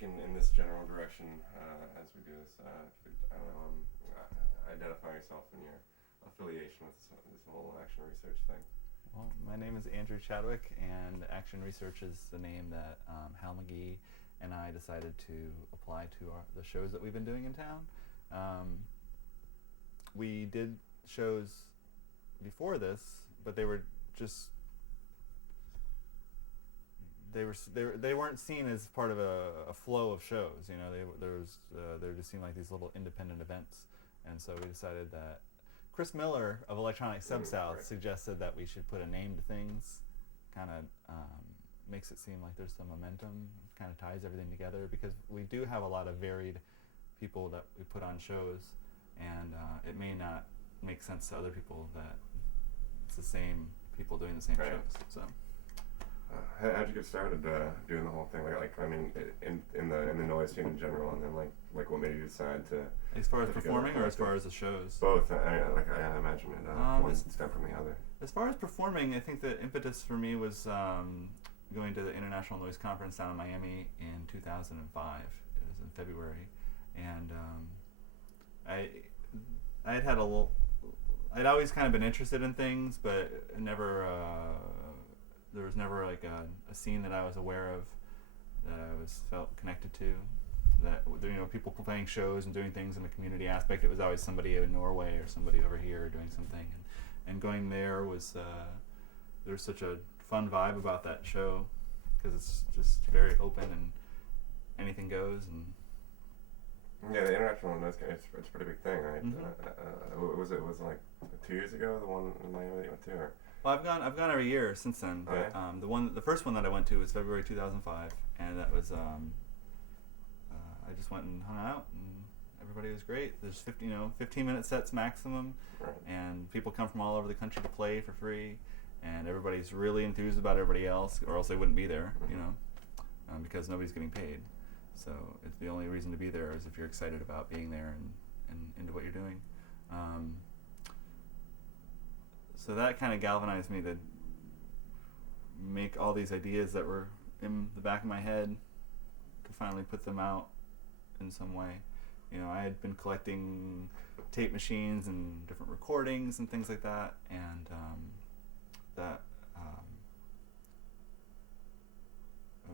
look in this general direction as we do this. If you could, I don't know, identify yourself and your affiliation with this whole action research thing. Well, my name is Andrew Chadwick, and Action Research is the name that Hal McGee and I decided to apply to the shows that we've been doing in town. We did shows before this, but they were just they weren't seen as part of a flow of shows. You know, there just seemed like these little independent events, and so we decided that Chris Miller of Electronic Sub-South suggested that we should put a name to things. Kind of makes it seem like there's some momentum, kind of ties everything together, because we do have a lot of varied people that we put on shows, and it may not make sense to other people that it's the same people doing the same shows. So. How'd you get started doing the whole thing? Like I mean, in the noise scene in general, and then like what made you decide to? As far as performing, or as far as the shows? Both. I imagine it. One step from the other. As far as performing, I think the impetus for me was going to the International Noise Conference down in Miami in 2005. It was in February, and I'd always kind of been interested in things, but never. There was never like a scene that I was aware of that I felt connected to. That, you know, people playing shows and doing things in the community aspect. It was always somebody in Norway or somebody over here doing something, and going there was there's such a fun vibe about that show because it's just very open and anything goes. And yeah, the International Noise Conference, it's a pretty big thing, right? Mm-hmm. Was it like 2 years ago, the one in Miami that you went to? Or? Well, I've gone every year since then. Oh, but the first one that I went to was February 2005, and that was I just went and hung out, and everybody was great. There's 15-minute sets maximum, right. And people come from all over the country to play for free, and everybody's really enthused about everybody else, or else they wouldn't be there, you know, because nobody's getting paid. So it's the only reason to be there is if you're excited about being there and into what you're doing. So that kind of galvanized me to make all these ideas that were in the back of my head to finally put them out in some way. You know, I had been collecting tape machines and different recordings and things like that, and a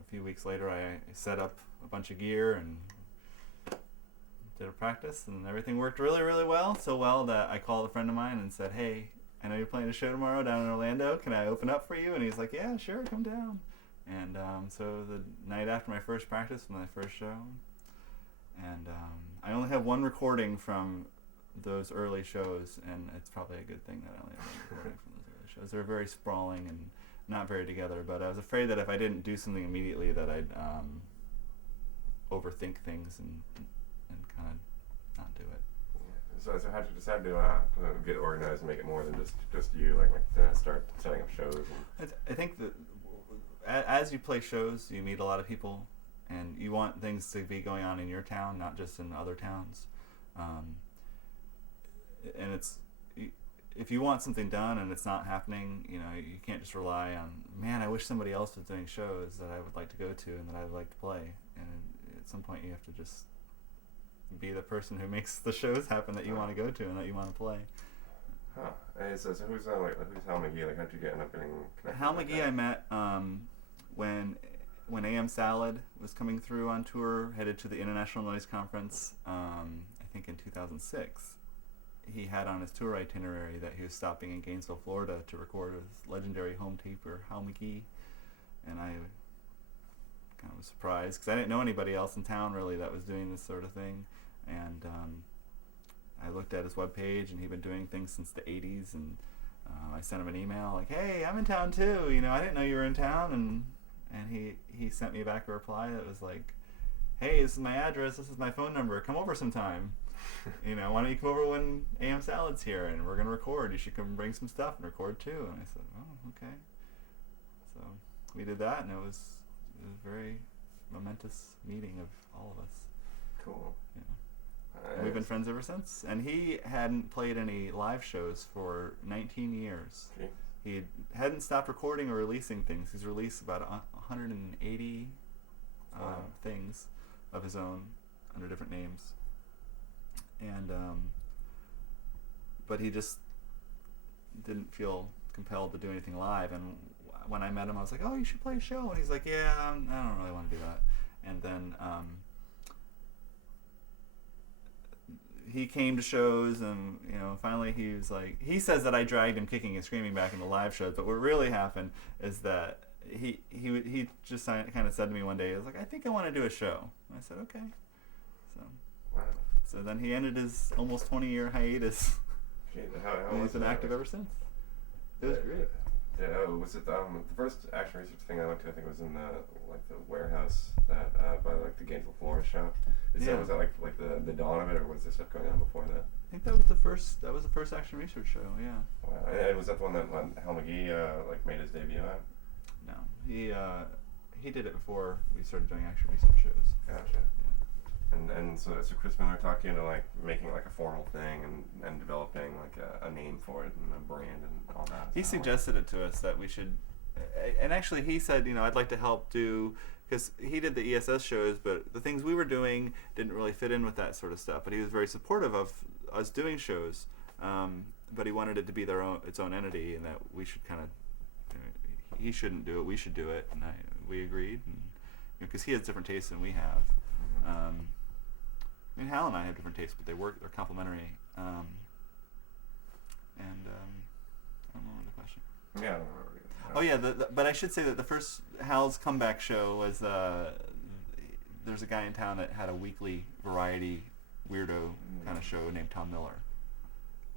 few weeks later I set up a bunch of gear and did a practice, and everything worked really, really well. So well that I called a friend of mine and said, "Hey, I know you're playing a show tomorrow down in Orlando. Can I open up for you?" And he's like, "Yeah, sure, come down." And so the night after my first practice, my first show, and I only have one recording from those early shows, and it's probably a good thing that I only have one recording from those early shows. They were very sprawling and not very together, but I was afraid that if I didn't do something immediately that I'd overthink things and kind of not do it. So how did you decide to get organized and make it more than just you, like to start setting up shows? I think that as you play shows, you meet a lot of people, and you want things to be going on in your town, not just in other towns. And it's, if you want something done and it's not happening, you know, you can't just rely on, man, I wish somebody else was doing shows that I would like to go to and that I would like to play. And at some point you have to just be the person who makes the shows happen that you want to go to and that you want to play. Huh. Hey, so who's Hal McGee? Like, how'd you end up getting connected? Hal McGee I met when AM Salad was coming through on tour, headed to the International Noise Conference, I think in 2006. He had on his tour itinerary that he was stopping in Gainesville, Florida to record with legendary home taper Hal McGee, and I kind of was surprised because I didn't know anybody else in town really that was doing this sort of thing, and I looked at his webpage, and he'd been doing things since the 80s, and I sent him an email like, "Hey, I'm in town too, you know, I didn't know you were in town," and he sent me back a reply that was like, "Hey, this is my address, this is my phone number, come over sometime. You know, why don't you come over when AM Salad's here and we're going to record. You should come bring some stuff and record too." And I said, "Oh, okay." So we did that, and it was a very momentous meeting of all of us. Cool. Yeah. And we've been friends ever since. And he hadn't played any live shows for 19 years. Okay. He hadn't stopped recording or releasing things. He's released about 180 things. of his own under different names. And but he just didn't feel compelled to do anything live. And when I met him, I was like, "Oh, you should play a show." And he's like, "Yeah, I don't really want to do that." And then he came to shows, and finally he was like, he says that I dragged him kicking and screaming back in the live shows, but what really happened is that he just kind of said to me one day, he was like, "I think I want to do a show." And I said, "Okay." So Wow. so then he ended his almost 20-year hiatus. How And was he's been active ever since. It was great. Was it the first action research thing I went to? I think it was in the warehouse that by the Gainesville Florist shop. Was that like the dawn of it, or was there stuff going on before that? I think that was the first action research show. Yeah. Wow. And was that the one that Hal McGee made his debut at? No, he did it before we started doing action research shows. Gotcha. And so Chris Miller talked you into making a formal thing and developing a name for it and a brand and all that. He suggested it to us that we should, and actually he said, I'd like to help do, because he did the ESS shows, but the things we were doing didn't really fit in with that sort of stuff. But he was very supportive of us doing shows, but he wanted it to be its own entity, and that we should kind of, he shouldn't do it, we should do it, and we agreed, because he has different tastes than we have. Hal and I have different tastes, but they're complementary. I don't know the question. Yeah, I don't remember either. Oh yeah, but I should say that the first Hal's comeback show was there's a guy in town that had a weekly variety weirdo kind of show named Tom Miller,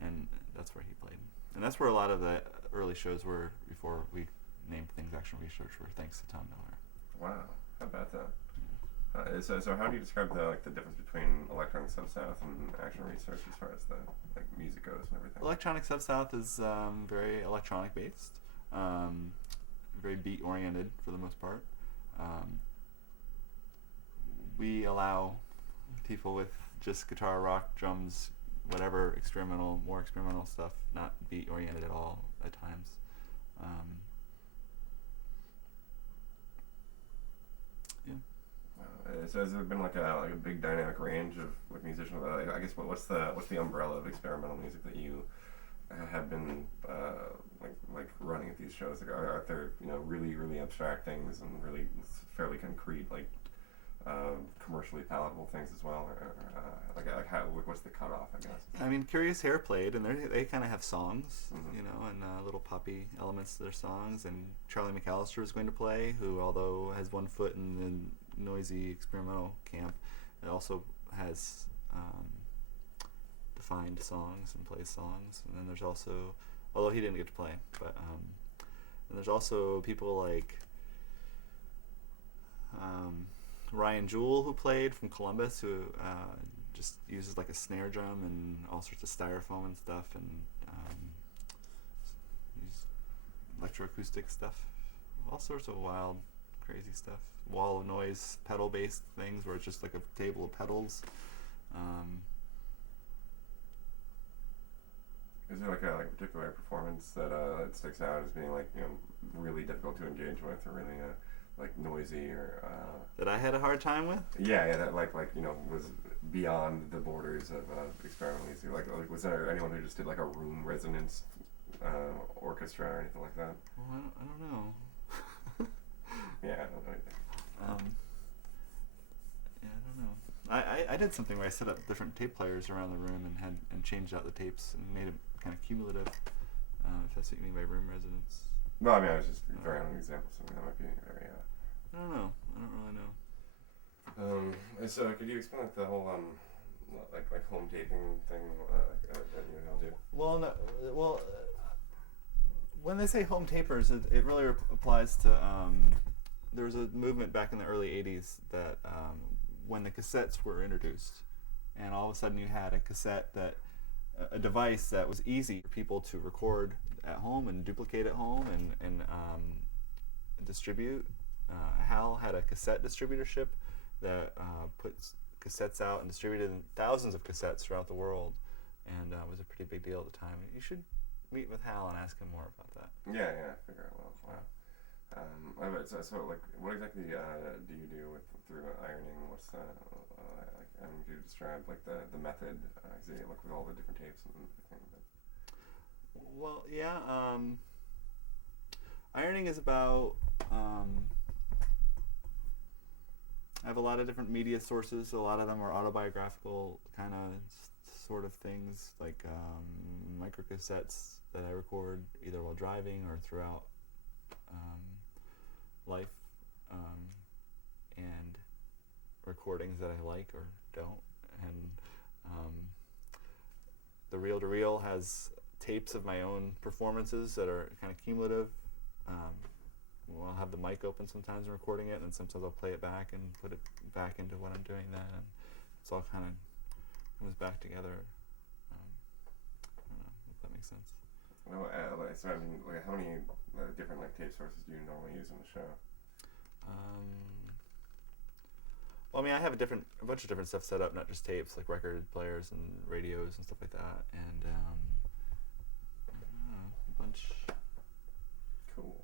and that's where he played. And that's where a lot of the early shows were before we named things Action Research, were thanks to Tom Miller. Wow, how about that? So how do you describe the difference between Electronic Sub-South and Action Research as far as the music goes and everything? Electronic Sub-South is very electronic based, very beat oriented for the most part. We allow people with just guitar, rock, drums, whatever more experimental stuff, not beat oriented at all at times. So has there been a big dynamic range of musicians? I guess what's the umbrella of experimental music that you have been running at these shows? Are there really really abstract things and really fairly concrete commercially palatable things as well? Or what's the cutoff? I guess. Curious Hair played, and they kind of have songs, and little poppy elements to their songs. And Charlie McAllister is going to play, who although has one foot in the noisy experimental camp, it also has defined songs and plays songs. And then there's also, although he didn't get to play, but and there's also people like Ryan Jewell, who played from Columbus, who just uses a snare drum and all sorts of styrofoam and stuff, and use electroacoustic stuff, all sorts of wild, crazy stuff. Wall of noise, pedal-based things where it's just a table of pedals. Is there a particular performance that sticks out as being really difficult to engage with, or really noisy, or that I had a hard time with? Yeah, that was beyond the borders of experimental music. Was there anyone who just did a room resonance orchestra or anything like that? Well, I don't know. Yeah, I don't know anything. Yeah, I don't know. I did something where I set up different tape players around the room and changed out the tapes and made it kind of cumulative. If that's what you mean by room resonance. No, I was just throwing out an example, something that might be very. I don't know. I don't really know. So could you explain the whole home taping thing that you do? Well, no, when they say home tapers, it really applies to. There was a movement back in the early 80s that when the cassettes were introduced, and all of a sudden you had a device that was easy for people to record at home and duplicate at home and distribute. Hal had a cassette distributorship that puts cassettes out and distributed thousands of cassettes throughout the world, and was a pretty big deal at the time. You should meet with Hal and ask him more about that. Yeah, I figure I will. Wow. So like, what exactly do you do through ironing? What's like, and do you describe like the method? Like with all the different tapes and everything. Well, yeah. Ironing is about. I have a lot of different media sources. So a lot of them are autobiographical kind of sort of things, like microcassettes that I record either while driving or throughout life, and recordings that I like or don't. And the reel to reel has tapes of my own performances that are kind of cumulative. I'll have the mic open sometimes and recording it, and then sometimes I'll play it back and put it back into what I'm doing then, and it's all kind of comes back together. I don't know if that makes sense. Well, so I mean, like, how many different like tape sources do you normally use in the show? Well, I mean, I have a bunch of different stuff set up, not just tapes, like record players and radios and stuff like that, and I don't know, a bunch. Cool.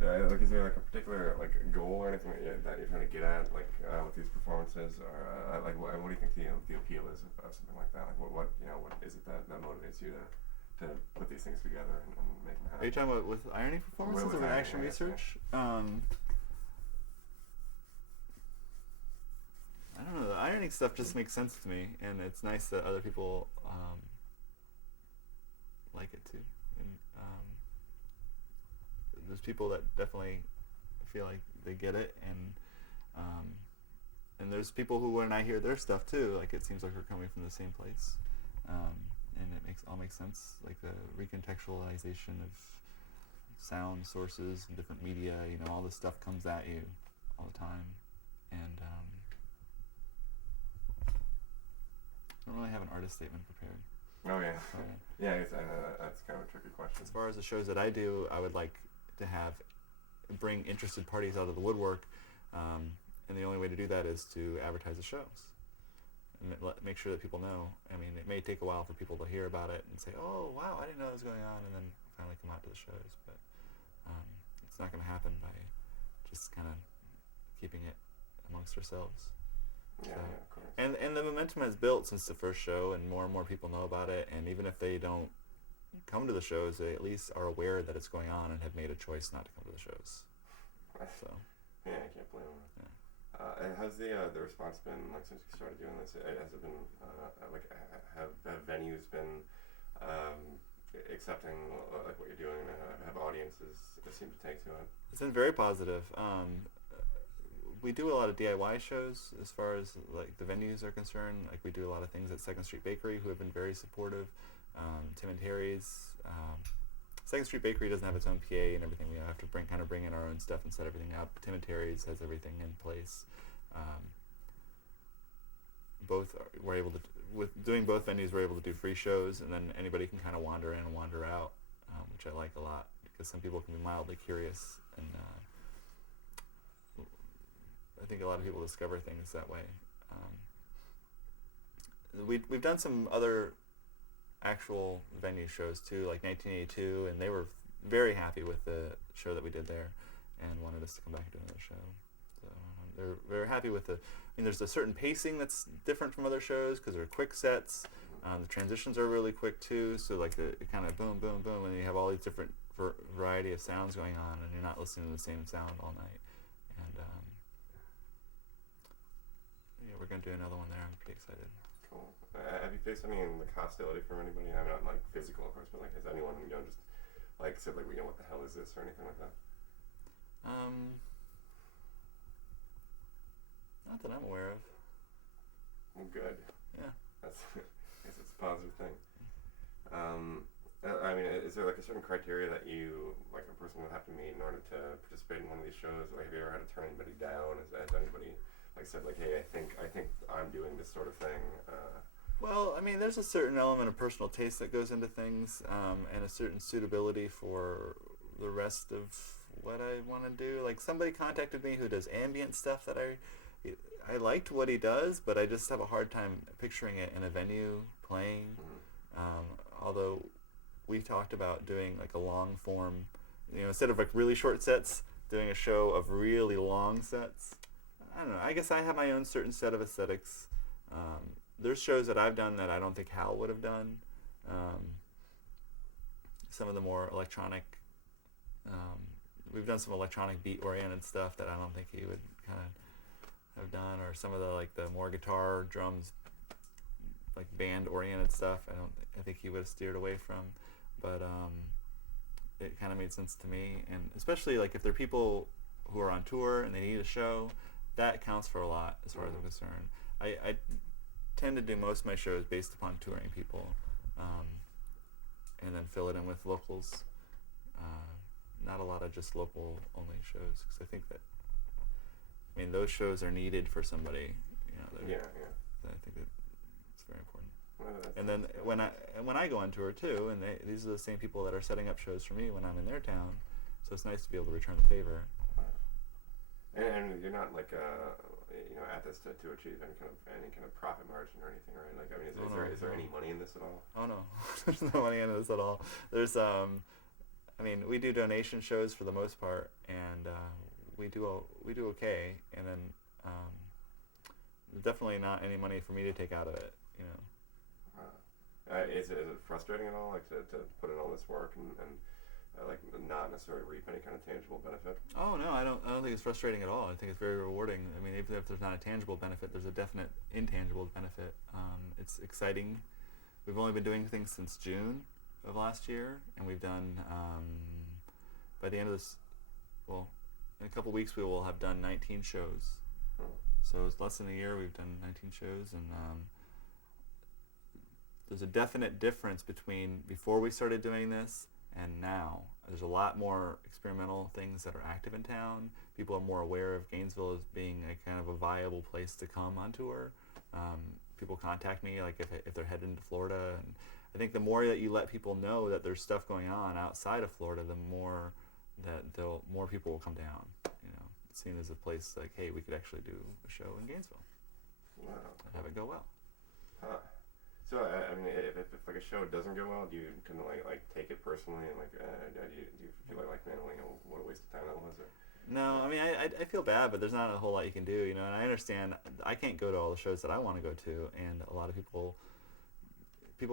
Like, is there like a particular like goal or anything that you're trying to get at, like with these performances, or like what do you think the appeal is of something like that? Like what is it that motivates you to put these things together and make them happen? Are you talking about with ironing performances or with action research? Yeah. I don't know. The ironing stuff just makes sense to me, and it's nice that other people like it too. And there's people that definitely feel like they get it, and there's people who, when I hear their stuff too, like it seems like we're coming from the same place, and it makes sense. Like the recontextualization of sound sources and different media, all this stuff comes at you all the time, and I don't really have an artist statement prepared. Oh yeah, yeah. That's kind of a tricky question. As far as the shows that I do, I would like to bring interested parties out of the woodwork, and the only way to do that is to advertise the shows and make sure that people know. I mean, it may take a while for people to hear about it and say, "Oh, wow, I didn't know it was going on," and then finally come out to the shows. But it's not going to happen by just kind of keeping it amongst ourselves. Yeah, of course. And the momentum has built since the first show, and more people know about it. And even if they don't come to the shows, they at least are aware that it's going on and have made a choice not to come to the shows. So. Yeah, I can't blame them. Yeah. And how's the response been like since you started doing this? Has it been like have venues been accepting like what you're doing? Have audiences seem to take to it? It's been very positive. We do a lot of DIY shows as far as like the venues are concerned. Like we do a lot of things at Second Street Bakery, who have been very supportive. Tim and Terry's. Second Street Bakery doesn't have its own PA and everything. We have to bring in our own stuff and set everything up. Tim and Terry's has everything in place. Both we're able to, with doing both venues, we're able to do free shows, and then anybody can kind of wander in and wander out, which I like a lot because some people can be mildly curious, and I think a lot of people discover things that way. We've done some other actual venue shows too, like 1982, and they were very happy with the show that we did there and wanted us to come back and do another show. So they're very happy with the, I mean, there's a certain pacing that's different from other shows because they're quick sets. The transitions are really quick too, so like it kind of boom, boom, boom, and you have all these different variety of sounds going on, and you're not listening to the same sound all night. And yeah, we're going to do another one there. I'm pretty excited. Cool. Have you faced any like hostility from anybody? I mean, not like physical, of course, but like has anyone just like said like what the hell is this or anything like that? Not that I'm aware of. Well, good. Yeah. I guess it's a positive thing. I mean, is there like a certain criteria that you like a person would have to meet in order to participate in one of these shows? Like, have you ever had to turn anybody down? Has anybody like said like, hey, I think I'm doing this sort of thing? Well, I mean, there's a certain element of personal taste that goes into things, and a certain suitability for the rest of what I want to do. Like, somebody contacted me who does ambient stuff that I liked what he does, but I just have a hard time picturing it in a venue playing. Although we talked about doing like a long form, instead of like really short sets, doing a show of really long sets. I don't know. I guess I have my own certain set of aesthetics. There's shows that I've done that I don't think Hal would have done. Some of the more electronic, we've done some electronic beat-oriented stuff that I don't think he would kind of have done, or some of the more guitar, drums, like band-oriented stuff. I think he would have steered away from, but it kind of made sense to me, and especially like if they're people who are on tour and they need a show, that counts for a lot as far as I'm concerned. I tend to do most of my shows based upon touring people, and then fill it in with locals. Not a lot of just local only shows, because I think that, those shows are needed for somebody. I think that it's very important. And then when I go on tour too, and these are the same people that are setting up shows for me when I'm in their town, so it's nice to be able to return the favor. And you're not like at this to achieve any kind of profit margin or anything, right? Like, is there any money in this at all? Oh no, there's no money in this at all. There's we do donation shows for the most part, and we do okay, and then definitely not any money for me to take out of it. Is it frustrating at all, like to put in all this work and like not necessarily reap any kind of tangible benefit? Oh no, I don't think it's frustrating at all. I think it's very rewarding. Even if there's not a tangible benefit, there's a definite intangible benefit. It's exciting. We've only been doing things since June of last year, and we've done by the end of this, in a couple weeks we will have done 19 shows. So it's less than a year we've done 19 shows, and there's a definite difference between before we started doing this and now. There's a lot more experimental things that are active in town. People are more aware of Gainesville as being a kind of a viable place to come on tour. People contact me like if they're heading to Florida, and I think the more that you let people know that there's stuff going on outside of Florida, the more that more people will come down. It's seen as a place like, hey, we could actually do a show in Gainesville. Wow. And have it go well. Huh. So if like a show doesn't go well, do you kind of like take it personally, and do you feel like what a waste of time that was? Or? No, I feel bad, but there's not a whole lot you can do, and I understand I can't go to all the shows that I want to go to, and a lot of people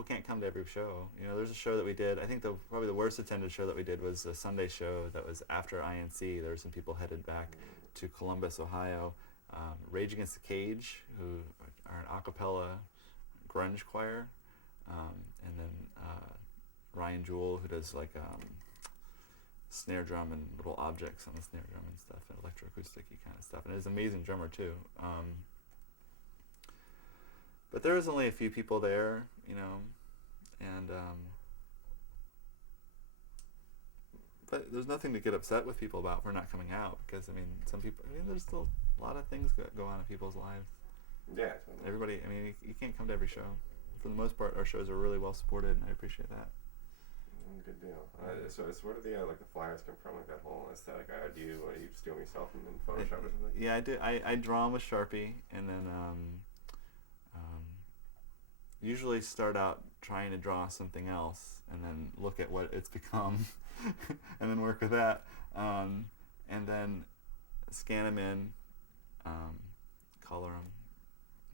can't come to every show. There's a show that we did, I think probably the worst attended show that we did was a Sunday show that was after INC. There were some people headed back to Columbus, Ohio. Rage Against the Cage, who are an a cappella grunge choir, and then Ryan Jewell, who does like snare drum and little objects on the snare drum and stuff, and electroacoustic-y kind of stuff, and he's an amazing drummer too. But there was only a few people there, and but there's nothing to get upset with people about for not coming out, because some people, there's still a lot of things go on in people's lives. Yeah. Everybody, you can't come to every show. For the most part, our shows are really well supported, and I appreciate that. Good deal. So where do the flyers come from? Like that whole aesthetic? Do you just do them yourself in Photoshop or something? Yeah, I do. I draw them with Sharpie, and then usually start out trying to draw something else, and then look at what it's become, and then work with that, and then scan them in, color them,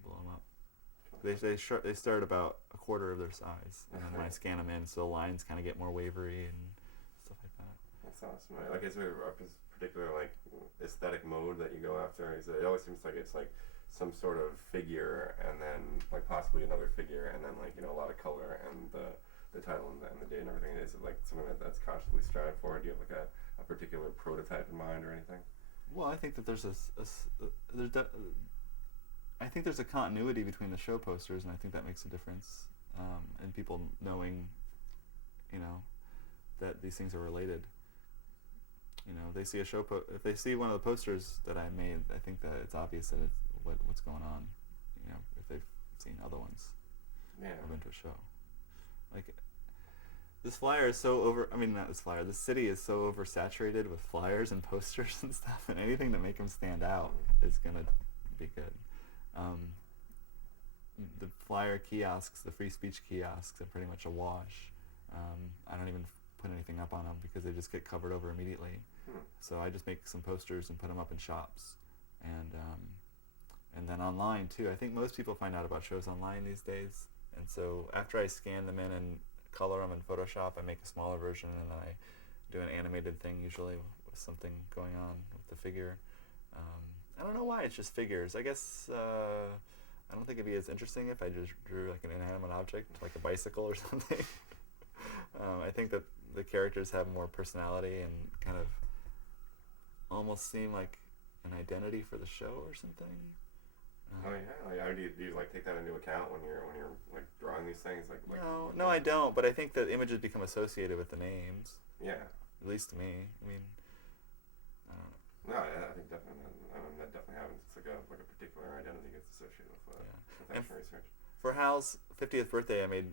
blow them up. They start about a quarter of their size, and then when I scan them in, so the lines kind of get more wavery and stuff like that. That's awesome. Is there a particular aesthetic mode that you go after? It always seems like it's like some sort of figure, and then possibly another figure, and then a lot of color, and the title and the date and everything. Is it something that's consciously strived for? Do you have a particular prototype in mind or anything? Well, I think that there's I think there's a continuity between the show posters, and I think that makes a difference, and people knowing, that these things are related. They see a show if they see one of the posters that I made, I think that it's obvious that it's what's going on. If they've seen other ones, yeah, or been to a show. This flyer is so not this flyer. This city is so oversaturated with flyers and posters and stuff, and anything to make them stand out is gonna be good. The flyer kiosks, the free speech kiosks, are pretty much a wash. I don't even put anything up on them because they just get covered over immediately. So I just make some posters and put them up in shops, and then online too. I think most people find out about shows online these days. And so after I scan them in and color them in Photoshop, I make a smaller version, and then I do an animated thing usually with something going on with the figure. I don't know why it's just figures. I guess I don't think it'd be as interesting if I just drew like an inanimate object, like a bicycle or something. I think that the characters have more personality and kind of almost seem like an identity for the show or something. Oh yeah, do you like take that into account when you're like drawing these things? No, I don't. But I think that images become associated with the names. Yeah. At least to me. I mean, I don't know. No, I think definitely that definitely happens. It's like a particular identity gets associated with action research. For Hal's 50th birthday, I made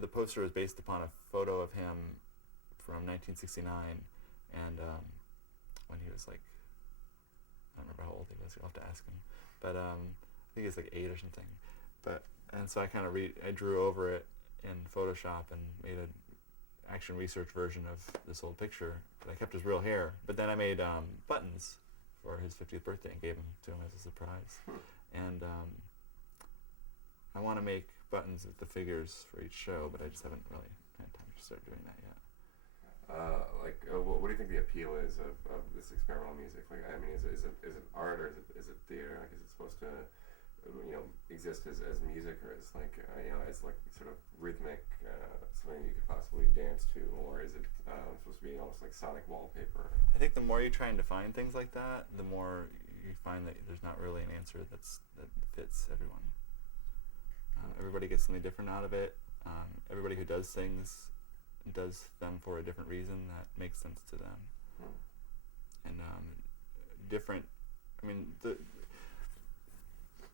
the poster was based upon a photo of him from 1969, and when he was like, I don't remember how old he was. You'll have to ask him, but I think he was like 8 or something. And so I kind of I drew over it in Photoshop and made an action research version of this old picture. But I kept his real hair. But then I made buttons for his 50th birthday and gave them to him as a surprise. And I want to make buttons with the figures for each show, but I just haven't really had time to start doing that yet. What do you think the appeal is of this experimental music? Like, I mean, is it art, or is it theater? Like, is it supposed to, exist as music, or as like, as like sort of rhythmic, something you could possibly dance to, or is it supposed to be almost like sonic wallpaper? I think the more you try and define things like that, the more you find that there's not really an answer that fits everyone. Everybody gets something different out of it. Everybody who does things does them for a different reason that makes sense to them. And different, I mean,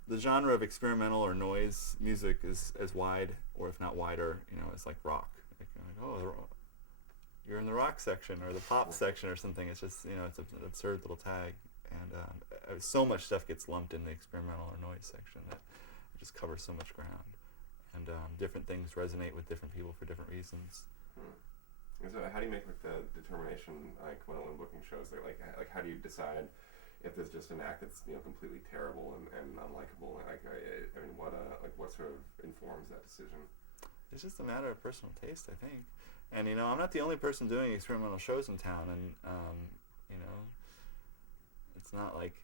the genre of experimental or noise music is as wide, or if not wider, as like rock. Like, you're in the rock section or the pop section or something. It's just, it's an absurd little tag. And so much stuff gets lumped in the experimental or noise section that it just covers so much ground. And different things resonate with different people for different reasons. So how do you make like the determination, like when booking shows, like how do you decide if there's just an act that's completely terrible and unlikable? Like I mean, what sort of informs that decision? It's just a matter of personal taste, I think. And I'm not the only person doing experimental shows in town, and it's not like,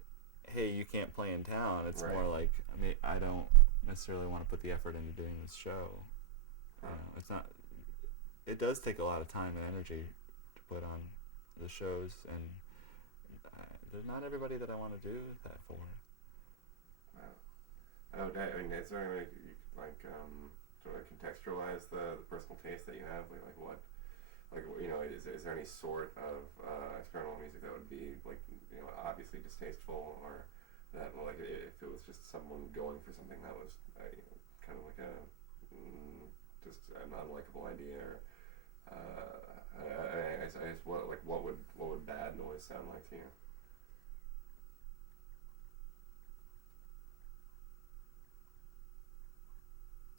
hey, you can't play in town. It's more like, I mean, I don't necessarily want to put the effort into doing this show. It's not. It does take a lot of time and energy to put on the shows, and there's not everybody that I want to do that for. Wow. I mean, is there any way you could sort of contextualize the personal taste that you have? Like what? Like, is there any sort of experimental music that would be like, obviously distasteful, or that, like, if it was just someone going for something that was kind of like just an unlikable idea, or I guess what would bad noise sound like to you?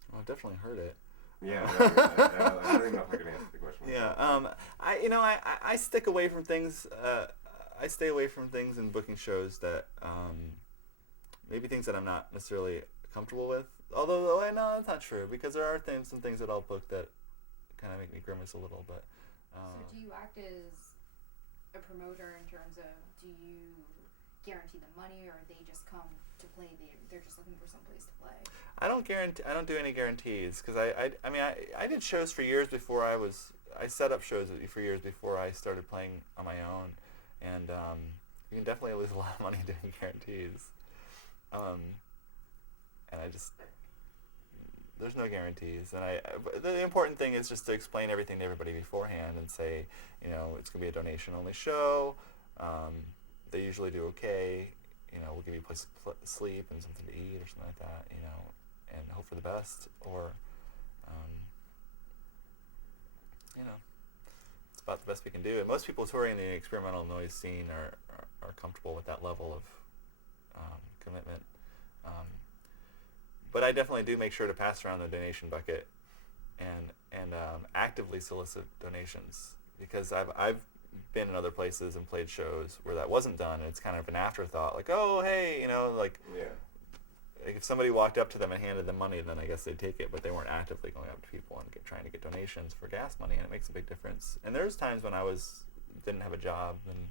Well, I've definitely heard it. Yeah, I don't even know if I can answer the question. Yeah, I stick away from things. I stay away from things in booking shows that maybe things that I'm not necessarily comfortable with. Although no, that's not true, because there are some things that I'll book that kind of make me grimace a little. But so do you act as a promoter in terms of, do you guarantee the money, or they just come to play? They're just looking for some place to play. I don't do any guarantees, because I did shows for years before I set up shows for years before I started playing on my own, and you can definitely lose a lot of money doing guarantees. And there's no guarantees, and the important thing is just to explain everything to everybody beforehand and say, it's going to be a donation-only show. They usually do okay. We'll give you a place to sleep and something to eat or something like that, and hope for the best. Or, it's about the best we can do. And most people touring the experimental noise scene are comfortable with that level of commitment. But I definitely do make sure to pass around the donation bucket and actively solicit donations, because I've been in other places and played shows where that wasn't done. And it's kind of an afterthought, like, oh hey, like if somebody walked up to them and handed them money, then I guess they'd take it, but they weren't actively going up to people and trying to get donations for gas money, and it makes a big difference. And there's times when I didn't have a job and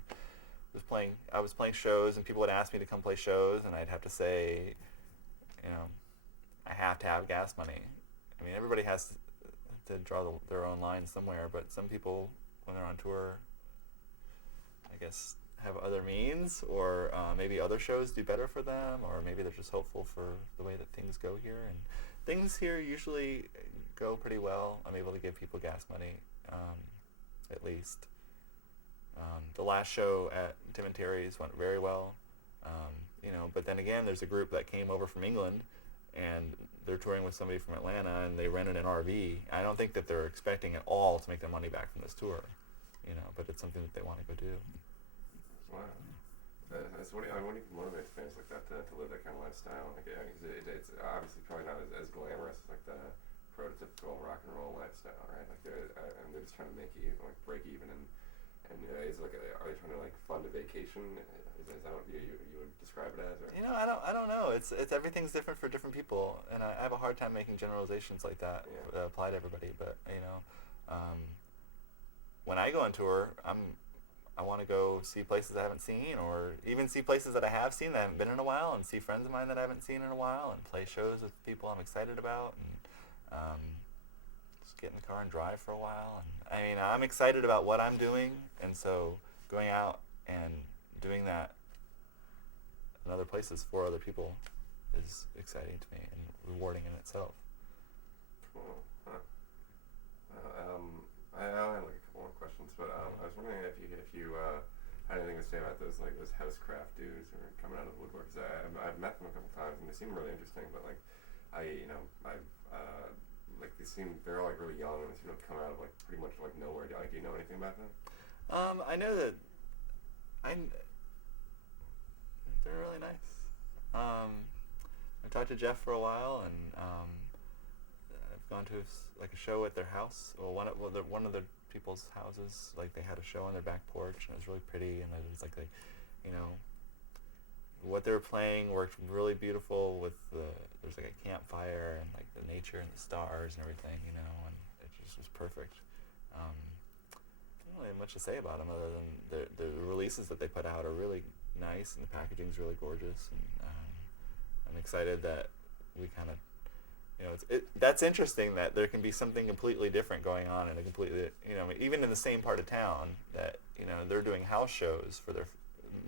I was playing shows, and people would ask me to come play shows, and I'd have to say, I have to have gas money. I mean, everybody has to draw their own line somewhere, but some people, when they're on tour, I guess, have other means, or maybe other shows do better for them, or maybe they're just hopeful for the way that things go here. And things here usually go pretty well. I'm able to give people gas money, at least. The last show at Tim and Terry's went very well, but then again, there's a group that came over from England, and they're touring with somebody from Atlanta, and they rented an RV. I don't think that they're expecting at all to make their money back from this tour, but it's something that they want to go do. Wow. So what do you motivate fans like that to live that kind of lifestyle? Like, it's obviously probably not as glamorous as like the prototypical rock and roll lifestyle, right? Like they're just trying to make you like break even, and is like are they trying to like fund a vacation? Is that what you would describe it as? Or? I don't know. It's everything's different for different people, and I have a hard time making generalizations like that that apply to everybody. But when I go on tour, I want to go see places I haven't seen, or even see places that I have seen that I haven't been in a while, and see friends of mine that I haven't seen in a while, and play shows with people I'm excited about, and just get in the car and drive for a while. And I'm excited about what I'm doing, and so going out and doing that in other places for other people is exciting to me and rewarding in itself. Cool. Huh. I'll have like a couple more questions, but I was wondering if you had anything to say about those housecraft dudes who are coming out of the woodwork. Cause I've met them a couple times, and they seem really interesting. But like they seem they're like really young, and they seem to come out of like pretty much like nowhere. Do you know anything about them? I know that they're really nice. I talked to Jeff for a while, and I've gone to a show at their house. Well, one of the people's houses, like they had a show on their back porch, and it was really pretty. And it was like what they were playing worked really beautiful with there's like a campfire and like the nature and the stars and everything, and it just was perfect. I don't really have much to say about them other than the releases that they put out are really nice, and the packaging's really gorgeous, and I'm excited that we kind of, that's interesting that there can be something completely different going on in a completely, even in the same part of town, that, they're doing house shows for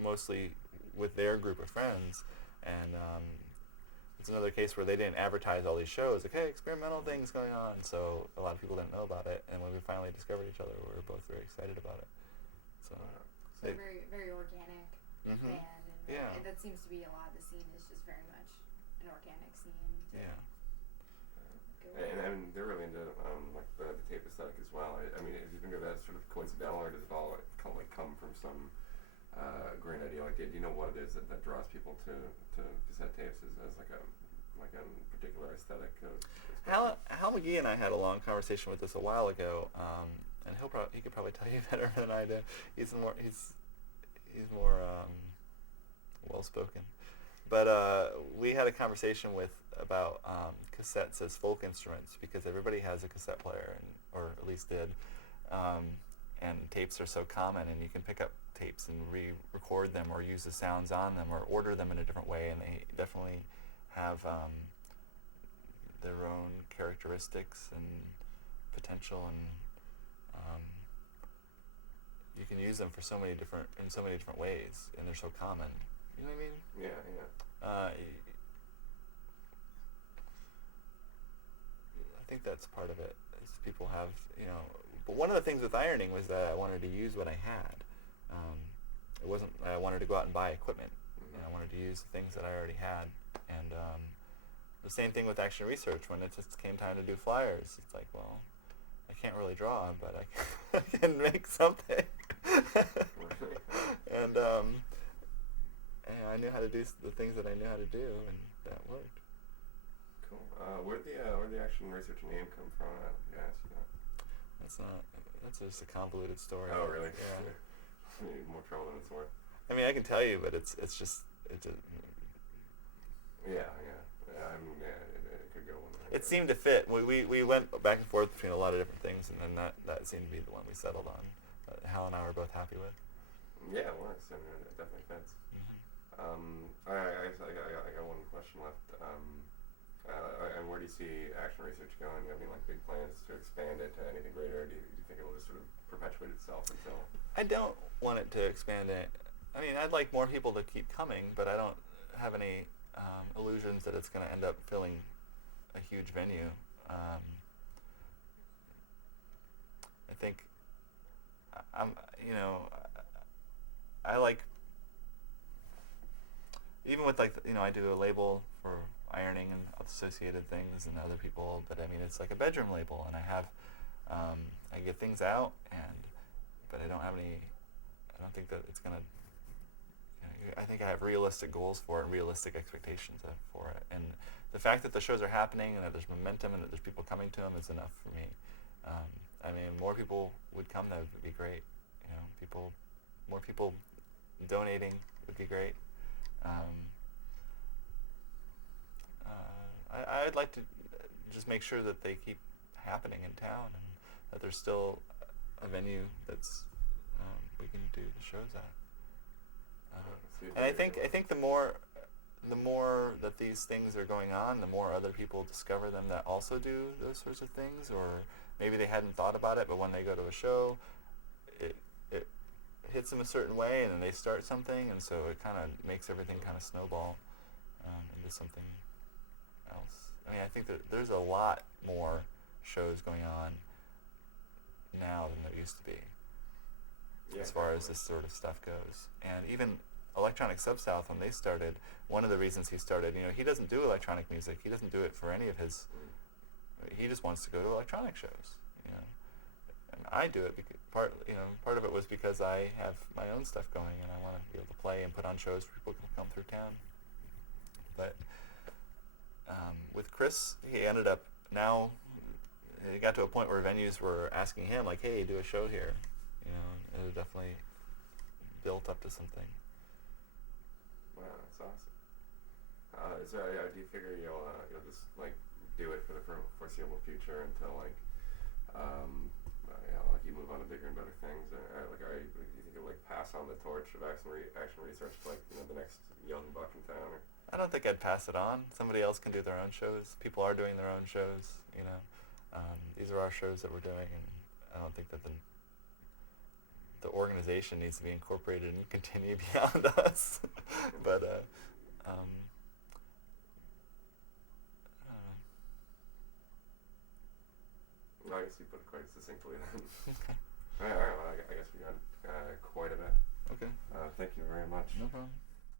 mostly with their group of friends, and it's another case where they didn't advertise all these shows, like, hey, experimental things going on, so a lot of people didn't know about it, and when we finally discovered each other, we were both very excited about it. So very, very organic band, and that seems to be a lot of the scene is just very much an organic scene. And they're really into like the tape aesthetic as well. Do you think of that as sort of coincidental, or does it all come from some great idea? Like, do you know what it is that draws people to cassette tapes as like a particular aesthetic? Hal McGee and I had a long conversation with this a while ago, and he could probably tell you better than I do. He's more well spoken. But we had a conversation about cassettes as folk instruments, because everybody has a cassette player, or at least did, and tapes are so common, and you can pick up tapes and re-record them, or use the sounds on them, or order them in a different way, and they definitely have their own characteristics and potential, and you can use them in so many different ways, and they're so common. You know what I mean? Yeah. I think that's part of it. Is people have, But one of the things with ironing was that I wanted to use what I had. It wasn't. I wanted to go out and buy equipment. I wanted to use things that I already had. And the same thing with Action Research. When it just came time to do flyers, it's like, well, I can't really draw, but I can make something. And I knew how to do the things that I knew how to do, and that worked. Cool. Where'd the action research name come from? Yeah, I see that. That's just a convoluted story. Oh, really? Yeah. More trouble than it's worth. I mean, I can tell you, but it's just Yeah. It could go one way. it seemed to fit. We went back and forth between a lot of different things, and then that seemed to be the one we settled on. Hal and I were both happy with. Yeah, it works. I mean, it definitely fits. I got one question left. And where do you see action research going? I mean, like big plans to expand it to anything greater, or do you think it'll just sort of perpetuate itself until? I don't want it to expand it. I mean, I'd like more people to keep coming, but I don't have any illusions that it's going to end up filling a huge venue. I think I like, even with I do a label for ironing and associated things and other people, but I mean, it's like a bedroom label, and I have, I get things out, but I don't think that it's going to, I think I have realistic goals for it and realistic expectations for it. And the fact that the shows are happening and that there's momentum and that there's people coming to them is enough for me. I mean, more people would come, that would be great. More people donating would be great. I'd like to just make sure that they keep happening in town and that there's still a venue that's we can do the shows at. And I think the more that these things are going on, the more other people discover them that also do those sorts of things, or maybe they hadn't thought about it, but when they go to a show, it hits them a certain way, and then they start something, and so it kind of makes everything kind of snowball into something else. I mean, I think that there's a lot more shows going on now than there used to be, as far as this sort of stuff goes. And even Electronic Sub-South, when they started, one of the reasons he started, he doesn't do electronic music. He doesn't do it for any of his, he just wants to go to electronic shows, And I do it because part of it was because I have my own stuff going and I want to be able to play and put on shows for people to come through town. But with Chris, he ended up it got to a point where venues were asking him, like, hey, do a show here. And it definitely built up to something. Wow, that's awesome. So do you figure you'll just do it for the foreseeable future until you move on to bigger and better things, or do you think you'll pass on the torch of action research to the next young buck in town? Or? I don't think I'd pass it on. Somebody else can do their own shows. People are doing their own shows. These are our shows that we're doing, and I don't think that the organization needs to be incorporated and continue beyond us. But I don't know. I guess you put it quite succinctly then.